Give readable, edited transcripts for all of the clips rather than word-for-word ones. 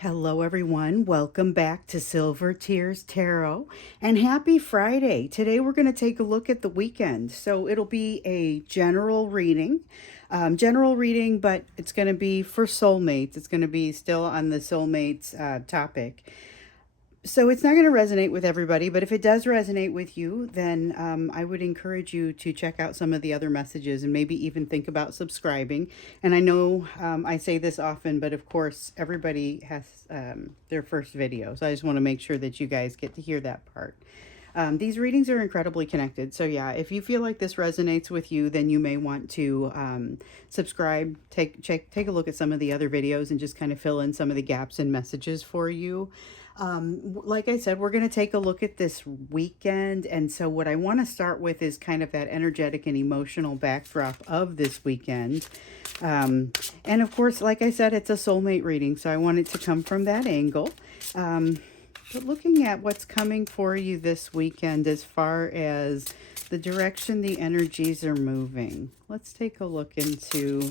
Hello, everyone. Welcome back to Silver Tears Tarot and happy Friday. Today, we're going to take a look at the weekend. So, it'll be a general reading, but it's going to be for soulmates. It's going to be still on the soulmates topic. So it's not going to resonate with everybody, but if it does resonate with you, then I would encourage you to check out some of the other messages and maybe even think about subscribing. And I know I say this often, but of course, everybody has their first video. So I just want to make sure that you guys get to hear that part. These readings are incredibly connected. So yeah, if you feel like this resonates with you, then you may want to subscribe, take a look at some of the other videos and just kind of fill in some of the gaps in messages for you. Like I said, we're going to take a look at this weekend. And so what I want to start with is kind of that energetic and emotional backdrop of this weekend. And of course, like I said, it's a soulmate reading, so I want it to come from that angle. But looking at what's coming for you this weekend as far as the direction the energies are moving. Let's take a look into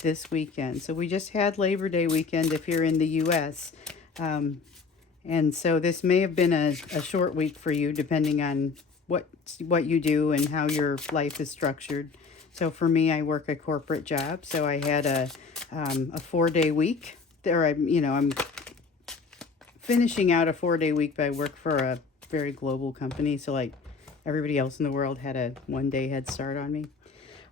this weekend. So we just had Labor Day weekend if you're in the U.S., and so this may have been a short week for you, depending on what you do and how your life is structured. So for me, I work a corporate job, so I had a 4-day week. I'm finishing out a 4-day week, but I work for a very global company, so like everybody else in the world had a 1-day head start on me.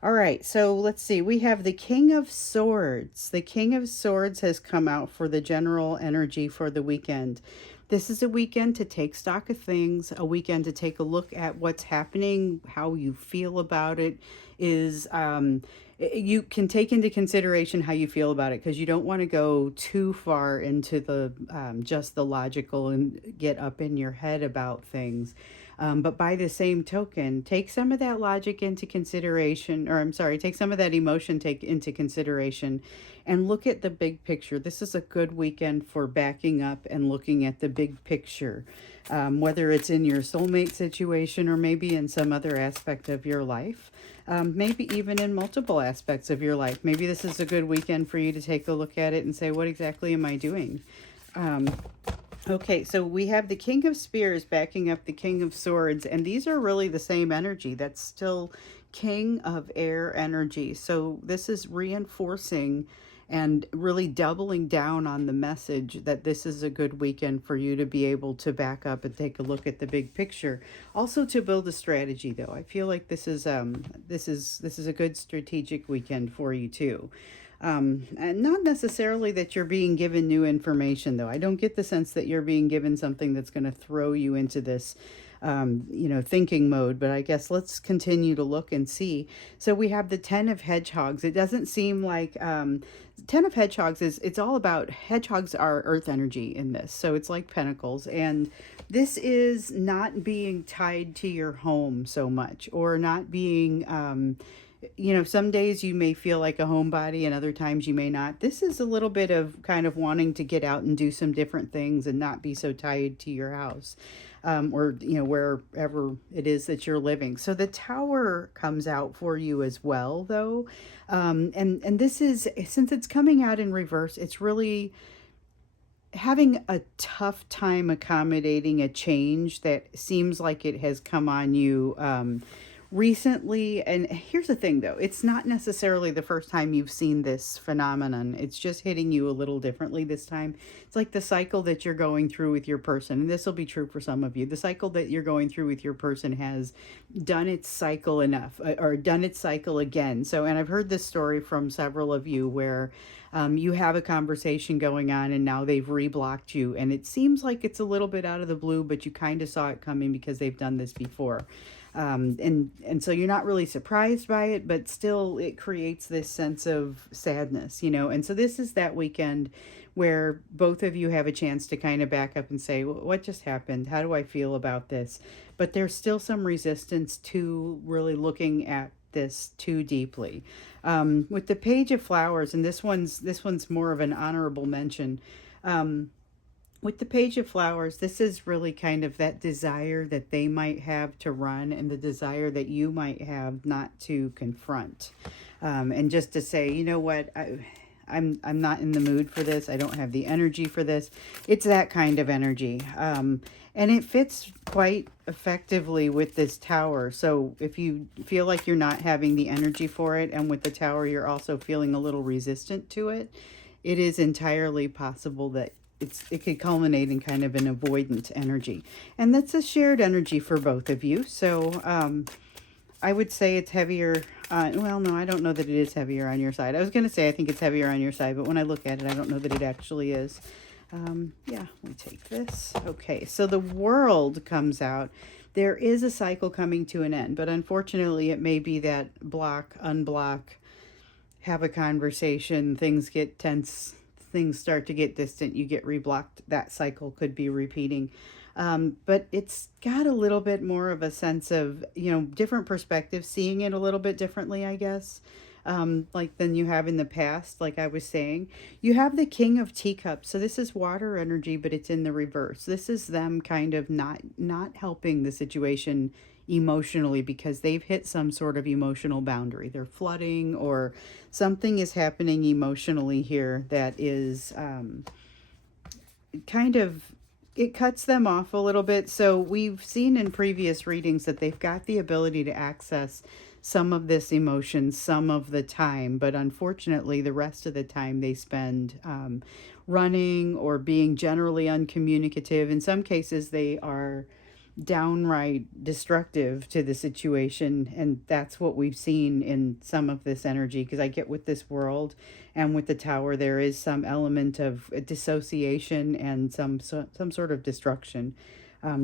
All right, so let's see. We have the King of Swords. The King of Swords has come out for the general energy for the weekend. This is a weekend to take stock of things, a weekend to take a look at what's happening, how you feel about it. You can take into consideration how you feel about it, because you don't want to go too far into the just the logical and get up in your head about things. But by the same token, take some of that logic into consideration, or I'm sorry, take some of that emotion into consideration and look at the big picture. This is a good weekend for backing up and looking at the big picture, whether it's in your soulmate situation or maybe in some other aspect of your life, maybe even in multiple aspects of your life. Maybe this is a good weekend for you to take a look at it and say, what exactly am I doing? Okay, so we have the King of Spears backing up the King of Swords, and these are really the same energy. That's still King of Air energy. So this is reinforcing and really doubling down on the message that this is a good weekend for you to be able to back up and take a look at the big picture. Also to build a strategy, though. I feel like this is a good strategic weekend for you too. And not necessarily that you're being given new information, though. I don't get the sense that you're being given something that's going to throw you into this, thinking mode. But I guess let's continue to look and see. So we have the 10 of Hedgehogs. It doesn't seem like 10 of Hedgehogs it's all about hedgehogs are earth energy in this. So it's like Pentacles. And this is not being tied to your home so much, or not being, some days you may feel like a homebody and other times you may not. This is a little bit of kind of wanting to get out and do some different things and not be so tied to your house, or, wherever it is that you're living. So the Tower comes out for you as well, though. And this is, since it's coming out in reverse, it's really having a tough time accommodating a change that seems like it has come on you recently. And here's the thing, though, it's not necessarily the first time you've seen this phenomenon. It's just hitting you a little differently this time. It's like the cycle that you're going through with your person, and this will be true for some of you. The cycle that you're going through with your person has done its cycle enough, or done its cycle again. So, and I've heard this story from several of you where you have a conversation going on and now they've reblocked you, and it seems like it's a little bit out of the blue, but you kind of saw it coming because they've done this before. And so you're not really surprised by it, but still it creates this sense of sadness, and so this is that weekend where both of you have a chance to kind of back up and say, what just happened? How do I feel about this? But there's still some resistance to really looking at this too deeply. With the Page of Flowers, and this one's more of an honorable mention. With the Page of Flowers, this is really kind of that desire that they might have to run, and the desire that you might have not to confront. And just to say, you know what, I'm not in the mood for this. I don't have the energy for this. It's that kind of energy. And it fits quite effectively with this tower. So if you feel like you're not having the energy for it, and with the tower you're also feeling a little resistant to it, it is entirely possible that it could culminate in kind of an avoidant energy. And that's a shared energy for both of you. So I would say it's heavier. Well, no, I don't know that it is heavier on your side. I was going to say I think it's heavier on your side, but when I look at it, I don't know that it actually is. Yeah, we take this. Okay, so the world comes out. There is a cycle coming to an end, but unfortunately it may be that block, unblock, have a conversation, things get tense, things start to get distant, you get reblocked. That cycle could be repeating. But it's got a little bit more of a sense of, different perspectives, seeing it a little bit differently, I guess, like than you have in the past. Like I was saying, you have the King of Teacups. So this is water energy, but it's in the reverse. This is them kind of not helping the situation emotionally because they've hit some sort of emotional boundary. They're flooding, or something is happening emotionally here that is kind of, it cuts them off a little bit. So we've seen in previous readings that they've got the ability to access some of this emotion some of the time, but unfortunately the rest of the time they spend running or being generally uncommunicative. In some cases they are downright destructive to the situation, and that's what we've seen in some of this energy. Because I get with this world and with the tower there is some element of dissociation and some sort of destruction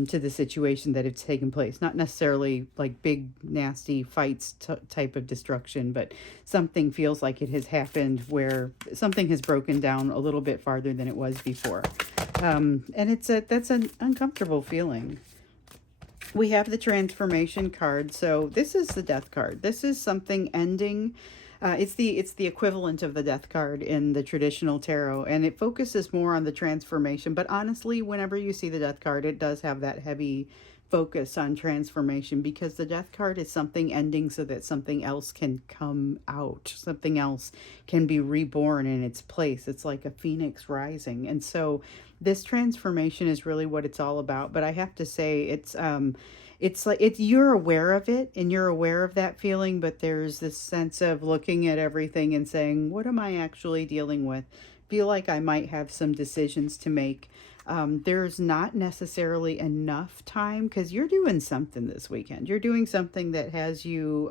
to the situation that has taken place. Not necessarily like big nasty fights type of destruction, but something feels like it has happened where something has broken down a little bit farther than it was before, and that's an uncomfortable feeling. We have the transformation card. So this is the death card. This is something ending. It's the equivalent of the death card in the traditional tarot, and it focuses more on the transformation. But honestly, whenever you see the death card, it does have that heavy focus on transformation, because the death card is something ending so that something else can come out. Something else can be reborn in its place. It's like a phoenix rising. And so this transformation is really what it's all about. But I have to say, it's like you're aware of it and you're aware of that feeling, but there's this sense of looking at everything and saying, what am I actually dealing with? Feel like I might have some decisions to make. There's not necessarily enough time, because you're doing something this weekend. You're doing something that has you,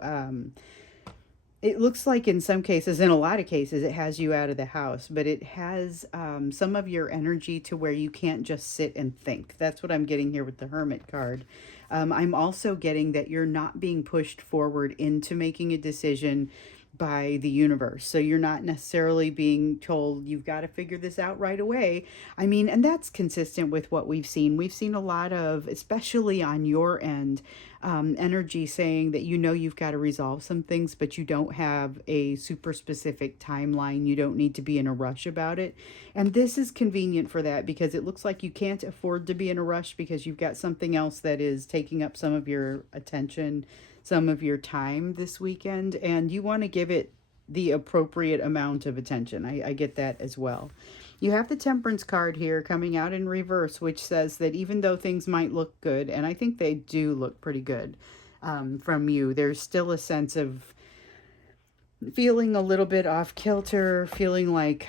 it looks like in some cases, in a lot of cases, it has you out of the house, but it has some of your energy to where you can't just sit and think. That's what I'm getting here with the Hermit card. I'm also getting that you're not being pushed forward into making a decision by the universe. So you're not necessarily being told you've got to figure this out right away. I mean, and that's consistent with what we've seen. We've seen a lot of, especially on your end, energy saying that you've got to resolve some things, but you don't have a super specific timeline. You don't need to be in a rush about it. And this is convenient for that, because it looks like you can't afford to be in a rush because you've got something else that is taking up some of your attention, some of your time this weekend, and you want to give it the appropriate amount of attention. I get that as well. You have the Temperance card here coming out in reverse, which says that even though things might look good, and I think they do look pretty good from you, there's still a sense of feeling a little bit off kilter, feeling like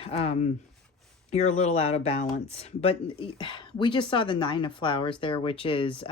you're a little out of balance. But we just saw the Nine of Flowers there, which is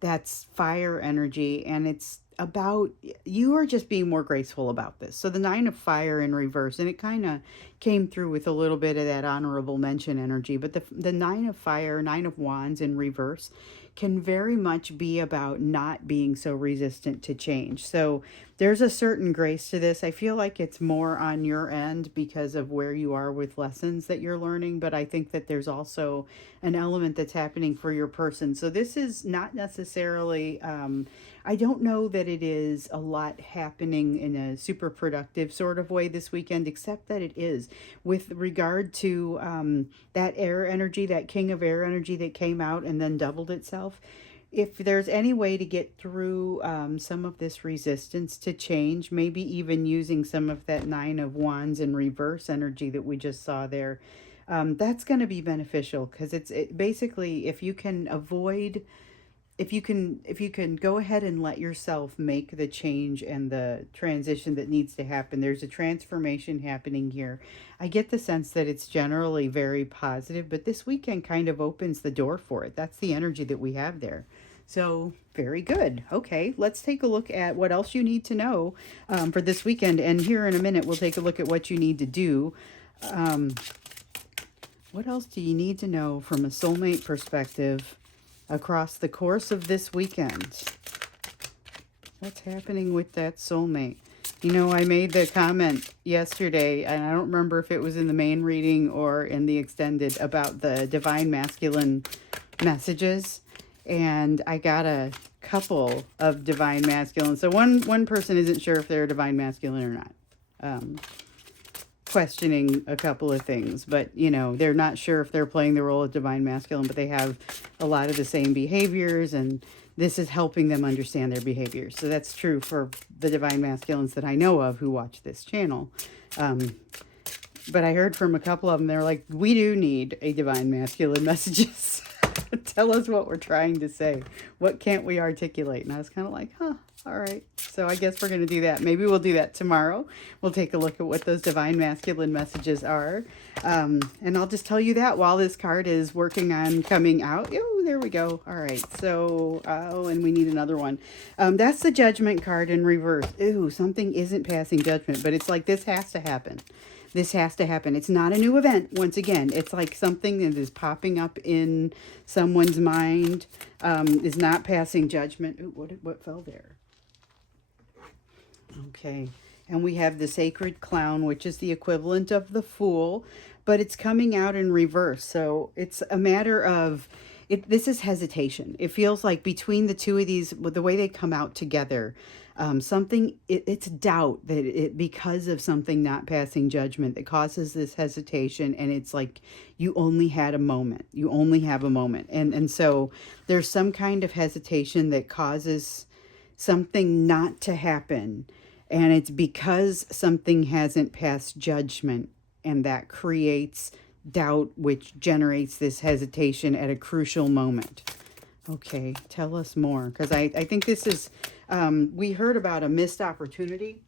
that's fire energy, and it's about, you are just being more graceful about this. So the Nine of Fire in reverse, and it kind of came through with a little bit of that honorable mention energy, but the Nine of Fire, Nine of Wands in reverse, can very much be about not being so resistant to change. So there's a certain grace to this. I feel like it's more on your end because of where you are with lessons that you're learning, but I think that there's also an element that's happening for your person. So this is not necessarily, I don't know that it is a lot happening in a super productive sort of way this weekend, except that it is with regard to that air energy, that King of Air energy that came out and then doubled itself. if there's any way to get through some of this resistance to change, maybe even using some of that Nine of Wands in reverse energy that we just saw there, that's going to be beneficial because basically if you can avoid, if you can go ahead and let yourself make the change and the transition that needs to happen. There's a transformation happening here. I get the sense that it's generally very positive, but this weekend kind of opens the door for it. That's the energy that we have there. So very good. Okay, let's take a look at what else you need to know for this weekend. And here in a minute, we'll take a look at what you need to do. What else do you need to know from a soulmate perspective across the course of this weekend? What's happening with that soulmate? You know, I made the comment yesterday, and I don't remember if it was in the main reading or in the extended, about the divine masculine messages. And I got a couple of divine masculine. So one person isn't sure if they're divine masculine or not. Questioning a couple of things, but you know, they're not sure if they're playing the role of divine masculine, but they have a lot of the same behaviors, and this is helping them understand their behaviors. So that's true for the divine masculines that I know of who watch this channel. But I heard from a couple of them, they're like, we do need a divine masculine messages. Tell us what we're trying to say. What can't we articulate? And I was kind of like, huh, all right. So I guess we're going to do that. Maybe we'll do that tomorrow. We'll take a look at what those divine masculine messages are. And I'll just tell you that while this card is working on coming out. Oh, there we go. All right. So, and we need another one. That's the Judgment card in reverse. Ooh, something isn't passing judgment, but it's like this has to happen. This has to happen. It's not a new event. Once again, it's like something that is popping up in someone's mind, is not passing judgment. Ooh, what fell there? Okay. And we have the Sacred Clown, which is the equivalent of the Fool, but it's coming out in reverse. So it's a matter of, this is hesitation. It feels like between the two of these, with the way they come out together, it's doubt that because of something not passing judgment that causes this hesitation. And it's like, you only had a moment. You only have a moment. And so there's some kind of hesitation that causes something not to happen. And it's because something hasn't passed judgment, and that creates doubt, which generates this hesitation at a crucial moment. Okay, tell us more, because I think this is, we heard about a missed opportunity.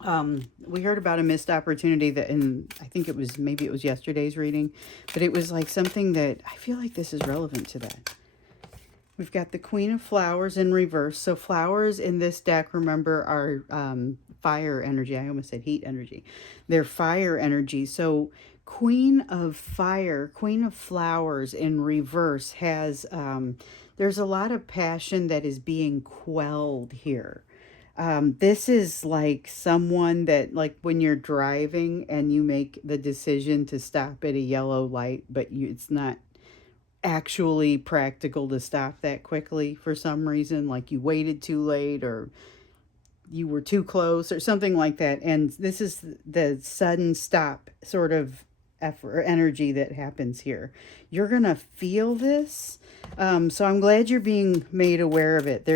We heard about a missed opportunity that I think maybe it was yesterday's reading, but it was like something that I feel like this is relevant to that. We've got the Queen of Flowers in reverse. So flowers in this deck, remember, are fire energy. I almost said heat energy. They're fire energy. So Queen of Fire, Queen of Flowers in reverse has, there's a lot of passion that is being quelled here. This is like someone that, like when you're driving and you make the decision to stop at a yellow light, but it's not actually practical to stop that quickly for some reason, like you waited too late or you were too close or something like that. And this is the sudden stop sort of effort or energy that happens here. You're gonna feel this. So I'm glad you're being made aware of it.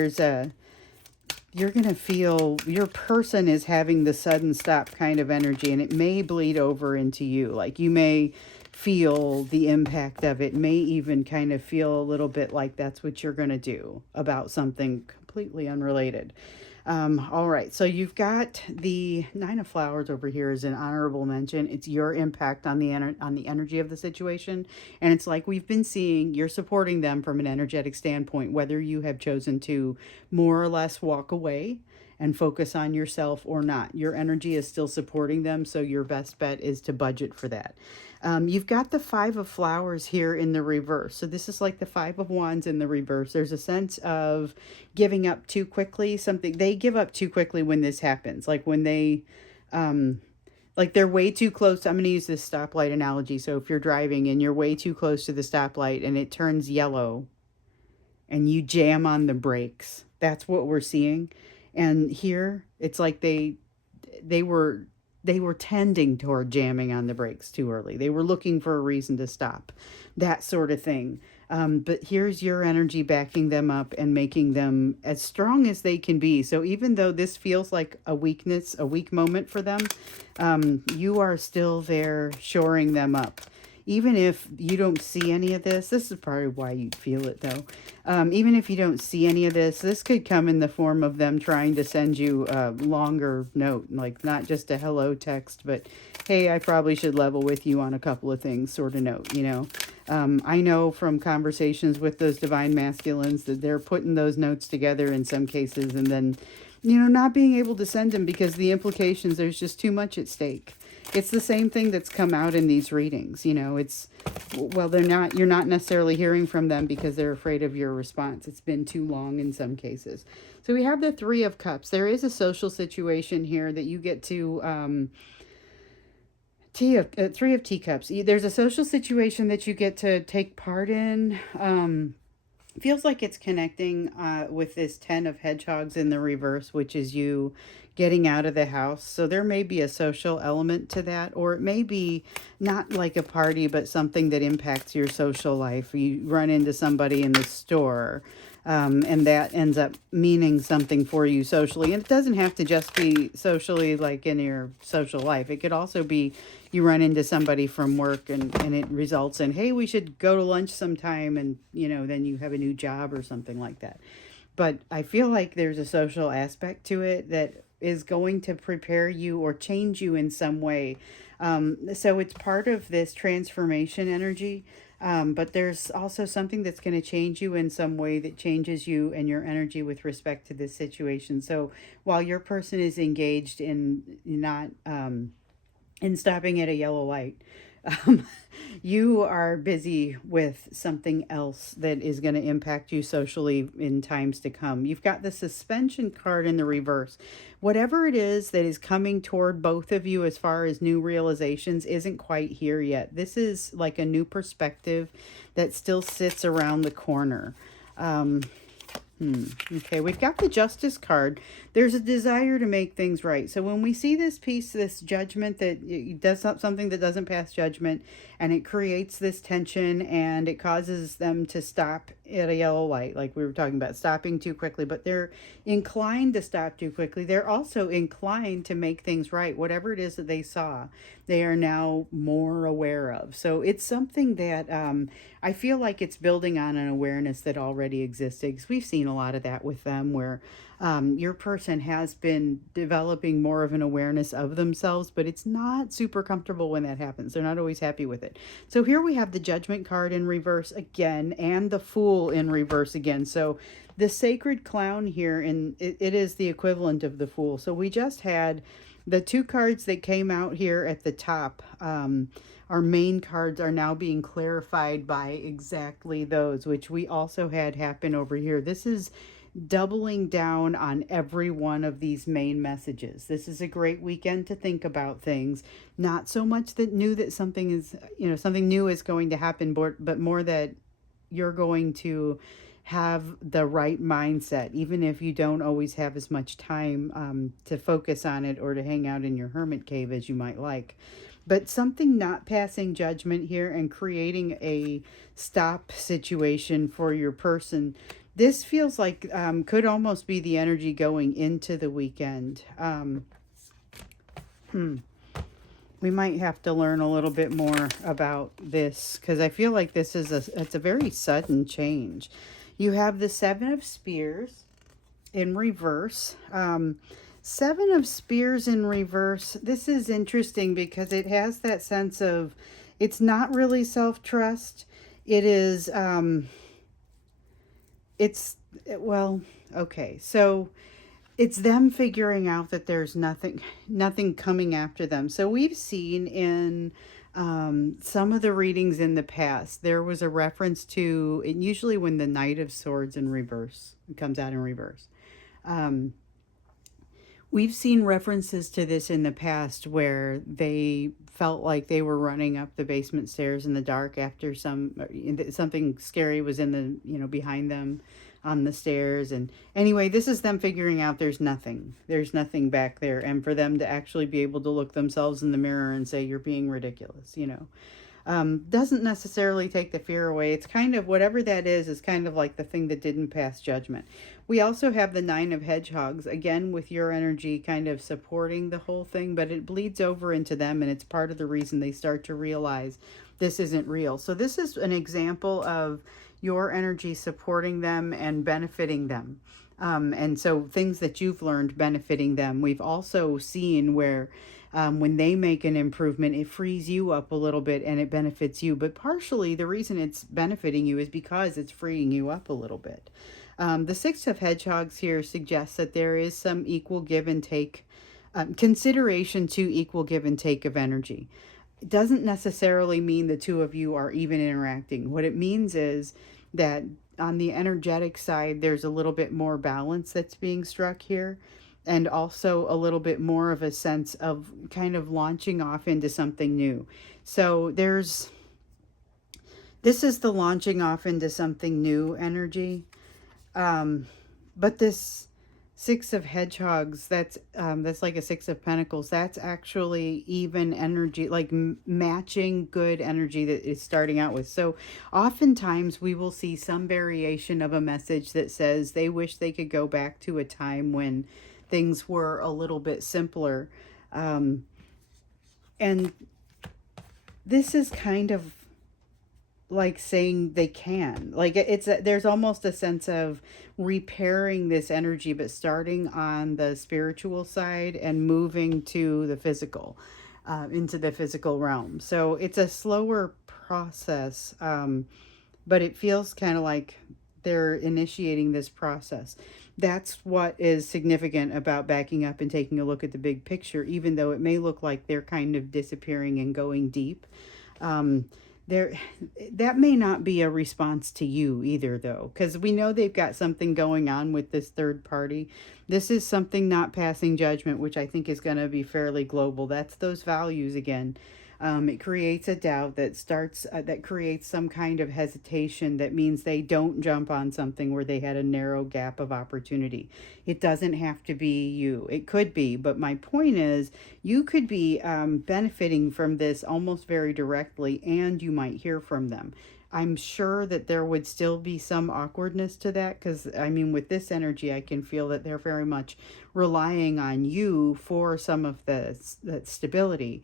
You're going to feel your person is having the sudden stop kind of energy, and it may bleed over into you. Like you may feel the impact of it, may even kind of feel a little bit like that's what you're going to do about something completely unrelated. All right, so you've got the Nine of Flowers over here as an honorable mention. It's your impact on the energy of the situation, and it's like we've been seeing, you're supporting them from an energetic standpoint, whether you have chosen to more or less walk away and focus on yourself or not. Your energy is still supporting them, so your best bet is to budget for that. You've got the Five of Flowers here in the reverse. So this is like the Five of Wands in the reverse. There's a sense of giving up too quickly. They give up too quickly when this happens. Like when they, like they're way too close. I'm going to use this stoplight analogy. So if you're driving and you're way too close to the stoplight and it turns yellow and you jam on the brakes, that's what we're seeing. And here it's like they were tending toward jamming on the brakes too early. They were looking for a reason to stop, that sort of thing. But here's your energy backing them up and making them as strong as they can be. So even though this feels like a weakness, a weak moment for them, you are still there shoring them up. Even if you don't see any of this is probably why you feel it though. Even if you don't see any of this could come in the form of them trying to send you a longer note, like not just a hello text, but hey, I probably should level with you on a couple of things sort of note, you know. I know from conversations with those divine masculines that they're putting those notes together in some cases and then, you know, not being able to send them because the implications, there's just too much at stake. It's the same thing that's come out in these readings. You know, it's, well, you're not necessarily hearing from them because they're afraid of your response. It's been too long in some cases. So we have the Three of Cups. There is a social situation here that you get to, Three of Teacups. There's a social situation that you get to take part in. Feels like it's connecting with this Ten of Hedgehogs in the reverse, which is you getting out of the house. So there may be a social element to that, or it may be not like a party, but something that impacts your social life. You run into somebody in the store, and that ends up meaning something for you socially. And it doesn't have to just be socially like in your social life. It could also be you run into somebody from work and it results in, hey, we should go to lunch sometime, and you know, then you have a new job or something like that. But I feel like there's a social aspect to it that is going to prepare you or change you in some way. So it's part of this transformation energy. But there's also something that's going to change you in some way that changes you and your energy with respect to this situation. So while your person is engaged in not in stopping at a yellow light, um, you are busy with something else that is going to impact you socially in times to come. You've got the suspension card in the reverse. Whatever it is that is coming toward both of you as far as new realizations isn't quite here yet. This is like a new perspective that still sits around the corner. Okay, we've got the Justice card. There's a desire to make things right. So when we see this piece, this judgment that does something that doesn't pass judgment, and it creates this tension and it causes them to stop at a yellow light, like we were talking about, stopping too quickly, but they're inclined to stop too quickly. They're also inclined to make things right. Whatever it is that they saw, they are now more aware of. So it's something that I feel like it's building on an awareness that already existed, because we've seen a lot of that with them where your person has been developing more of an awareness of themselves, but it's not super comfortable when that happens. They're not always happy with it. So here we have the Judgment card in reverse again, and the Fool in reverse again. So the Sacred Clown here, and it is the equivalent of the Fool. So we just had the two cards that came out here at the top. Our main cards are now being clarified by exactly those, which we also had happen over here. This is doubling down on every one of these main messages. This is a great weekend to think about things. Not so much that something is, you know, something new is going to happen, but more that you're going to have the right mindset, even if you don't always have as much time to focus on it or to hang out in your hermit cave as you might like. But something not passing judgment here and creating a stop situation for your person. This feels like could almost be the energy going into the weekend. We might have to learn a little bit more about this, because I feel like it's a very sudden change. You have the Seven of Spears in reverse. Seven of Spears in reverse. This is interesting because it has that sense of, it's not really self-trust. It is, well, okay. So it's them figuring out that there's nothing coming after them. So we've seen in some of the readings in the past, there was a reference to, and usually when the Knight of Swords in reverse, it comes out in reverse. We've seen references to this in the past where they felt like they were running up the basement stairs in the dark after something scary was in the, you know, behind them on the stairs. And anyway, this is them figuring out there's nothing back there, and for them to actually be able to look themselves in the mirror and say, you're being ridiculous, you know. Doesn't necessarily take the fear away. It's kind of whatever that is kind of like the thing that didn't pass judgment. We also have the Nine of Hedgehogs, again with your energy kind of supporting the whole thing, but it bleeds over into them, and it's part of the reason they start to realize this isn't real. So this is an example of your energy supporting them and benefiting them. And so things that you've learned benefiting them. We've also seen where when they make an improvement, it frees you up a little bit and it benefits you. But partially the reason it's benefiting you is because it's freeing you up a little bit. The Six of Hedgehogs here suggests that there is some equal give and take, consideration to equal give and take of energy. It doesn't necessarily mean the two of you are even interacting. What it means is that on the energetic side, there's a little bit more balance that's being struck here, and also a little bit more of a sense of kind of launching off into something new. So this is the launching off into something new energy. But this Six of Hedgehogs, that's like a Six of Pentacles. That's actually even energy, like matching good energy that is starting out with. So oftentimes we will see some variation of a message that says they wish they could go back to a time when things were a little bit simpler. And this is kind of like saying they can, like there's almost a sense of repairing this energy, but starting on the spiritual side and moving to the physical, into the physical realm. So it's a slower process, but it feels kind of like they're initiating this process. That's what is significant about backing up and taking a look at the big picture, even though it may look like they're kind of disappearing and going deep. That may not be a response to you either, though, because we know they've got something going on with this third party. This is something not passing judgment, which I think is going to be fairly global. That's those values again. It creates a doubt that creates some kind of hesitation that means they don't jump on something where they had a narrow gap of opportunity. It doesn't have to be you. It could be, but my point is you could be benefiting from this almost very directly, and you might hear from them. I'm sure that there would still be some awkwardness to that because, I mean, with this energy, I can feel that they're very much relying on you for some of that stability.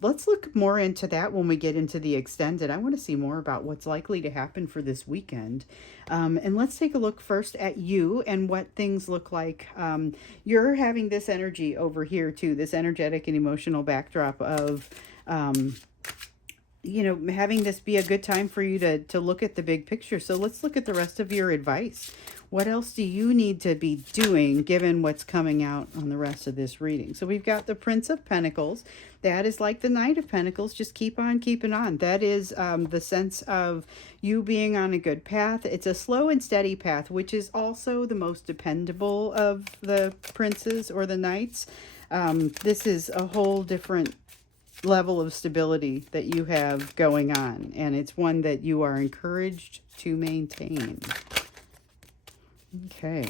Let's look more into that when we get into the extended. I want to see more about what's likely to happen for this weekend. And let's take a look first at you and what things look like. You're having this energy over here too, this energetic and emotional backdrop of, having this be a good time for you to look at the big picture. So let's look at the rest of your advice. What else do you need to be doing given what's coming out on the rest of this reading? So we've got the Prince of Pentacles. That is like the Knight of Pentacles. Just keep on keeping on. That is the sense of you being on a good path. It's a slow and steady path, which is also the most dependable of the princes or the knights. This is a whole different level of stability that you have going on, and it's one that you are encouraged to maintain. Okay,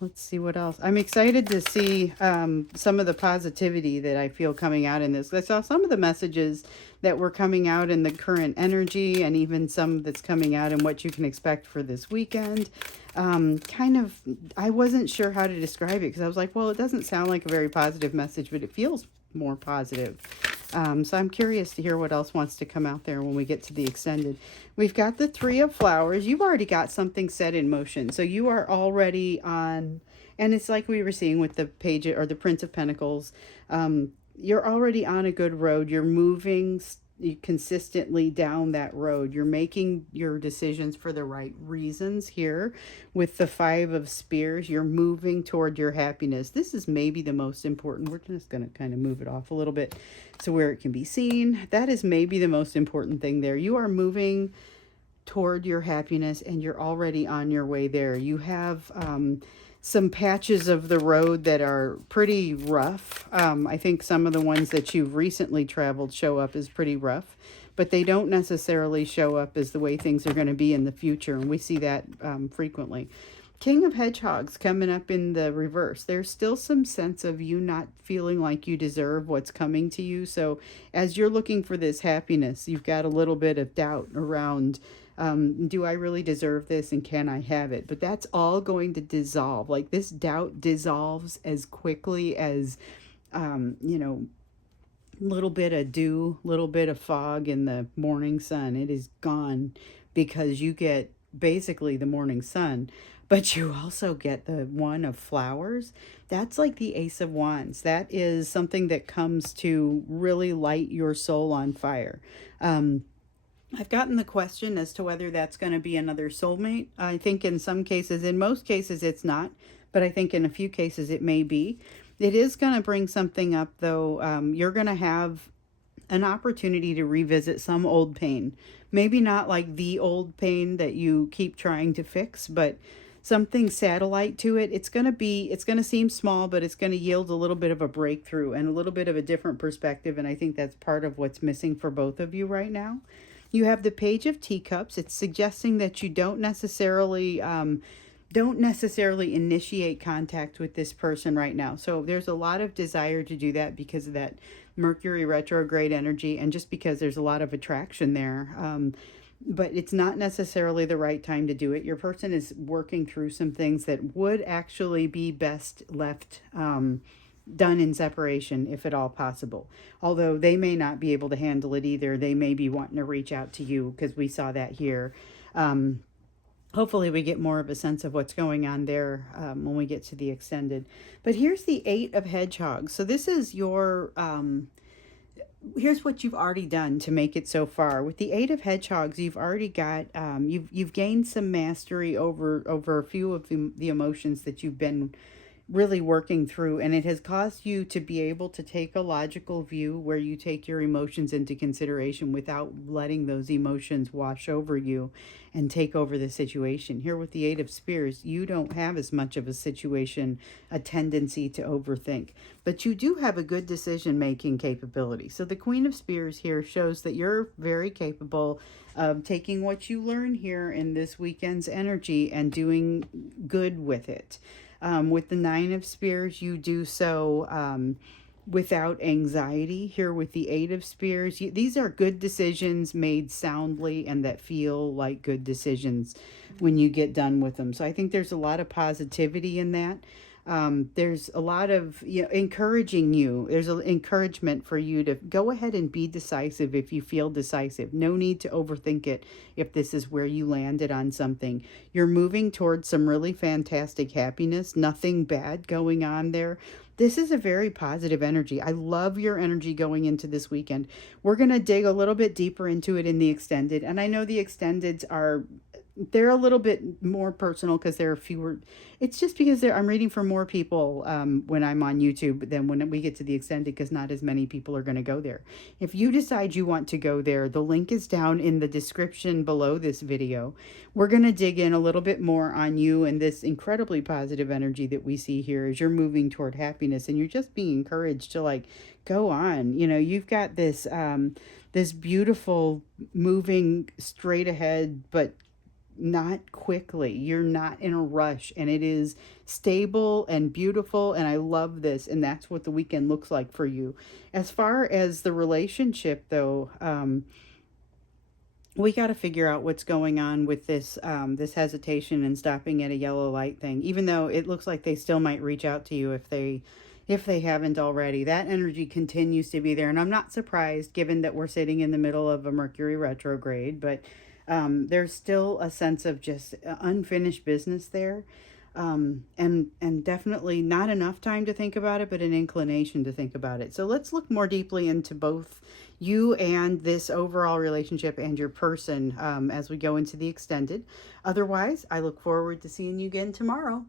let's see what else. I'm excited to see some of the positivity that I feel coming out in this. I saw some of the messages that were coming out in the current energy, and even some that's coming out in what you can expect for this weekend. I wasn't sure how to describe it because I was like, well, it doesn't sound like a very positive message, but it feels more positive. So I'm curious to hear what else wants to come out there when we get to the extended. We've got the Three of Flowers. You've already got something set in motion. So you are already on, and it's like we were seeing with the Page or the Prince of Pentacles. You're already on a good road. You're moving consistently down that road. You're making your decisions for the right reasons here. With the Five of Spears, you're moving toward your happiness. This is maybe the most important. We're just going to kind of move it off a little bit so where it can be seen. That is maybe the most important thing there. You are moving toward your happiness and you're already on your way there. You have some patches of the road that are pretty rough. I think some of the ones that you've recently traveled show up as pretty rough, but they don't necessarily show up as the way things are going to be in the future. And we see that frequently. King of Hedgehogs coming up in the reverse. There's still some sense of you not feeling like you deserve what's coming to you. So as you're looking for this happiness, you've got a little bit of doubt around, do I really deserve this and can I have it? But that's all going to dissolve. Like this doubt dissolves as quickly as, you know, little bit of dew, little bit of fog in the morning sun. It is gone because you get basically the morning sun, but you also get the one of flowers. That's like the Ace of Wands. That is something that comes to really light your soul on fire. I've gotten the question as to whether that's going to be another soulmate. I think in some cases, in most cases, it's not, but I think in a few cases it may be. It is going to bring something up, though. You're going to have an opportunity to revisit some old pain. Maybe not like the old pain that you keep trying to fix, but something satellite to it. It's going to seem small, but it's going to yield a little bit of a breakthrough and a little bit of a different perspective. And I think that's part of what's missing for both of you right now. You have the Page of Teacups. It's suggesting that you don't necessarily initiate contact with this person right now. So there's a lot of desire to do that because of that Mercury retrograde energy and just because there's a lot of attraction there. But it's not necessarily the right time to do it. Your person is working through some things that would actually be best left done in separation, if at all possible. Although they may not be able to handle it either. They may be wanting to reach out to you because we saw that here. Hopefully we get more of a sense of what's going on there when we get to the extended. But here's the Eight of Hedgehogs. So this is your, here's what you've already done to make it so far. With the Eight of Hedgehogs, you've already got, you've gained some mastery over a few of the emotions that you've been really working through, and it has caused you to be able to take a logical view where you take your emotions into consideration without letting those emotions wash over you and take over the situation. Here with the Eight of Spears, you don't have as much of a situation, a tendency to overthink, but you do have a good decision-making capability. So the Queen of Spears here shows that you're very capable of taking what you learn here in this weekend's energy and doing good with it. With the Nine of Spears, you do so without anxiety. Here with the Eight of Spears, these are good decisions made soundly and that feel like good decisions when you get done with them. So I think there's a lot of positivity in that. There's a lot of encouraging you. There's an encouragement for you to go ahead and be decisive if you feel decisive. No need to overthink it if this is where you landed on something. You're moving towards some really fantastic happiness. Nothing bad going on there. This is a very positive energy. I love your energy going into this weekend. We're going to dig a little bit deeper into it in the extended. And I know the extendeds they're a little bit more personal because there are fewer. It's just because I'm reading for more people when I'm on YouTube than when we get to the extended because not as many people are going to go there. If you decide you want to go there, the link is down in the description below this video. We're going to dig in a little bit more on you and this incredibly positive energy that we see here as you're moving toward happiness and you're just being encouraged to like go on. You've got this this beautiful moving straight ahead, but not quickly. You're not in a rush and it is stable and beautiful and I love this, and that's what the weekend looks like for you. As far as the relationship though, we got to figure out what's going on with this this hesitation and stopping at a yellow light thing, even though it looks like they still might reach out to you if they haven't already. That energy continues to be there, and I'm not surprised given that we're sitting in the middle of a Mercury retrograde, but there's still a sense of just unfinished business there. And definitely not enough time to think about it, but an inclination to think about it. So let's look more deeply into both you and this overall relationship and your person as we go into the extended. Otherwise, I look forward to seeing you again tomorrow.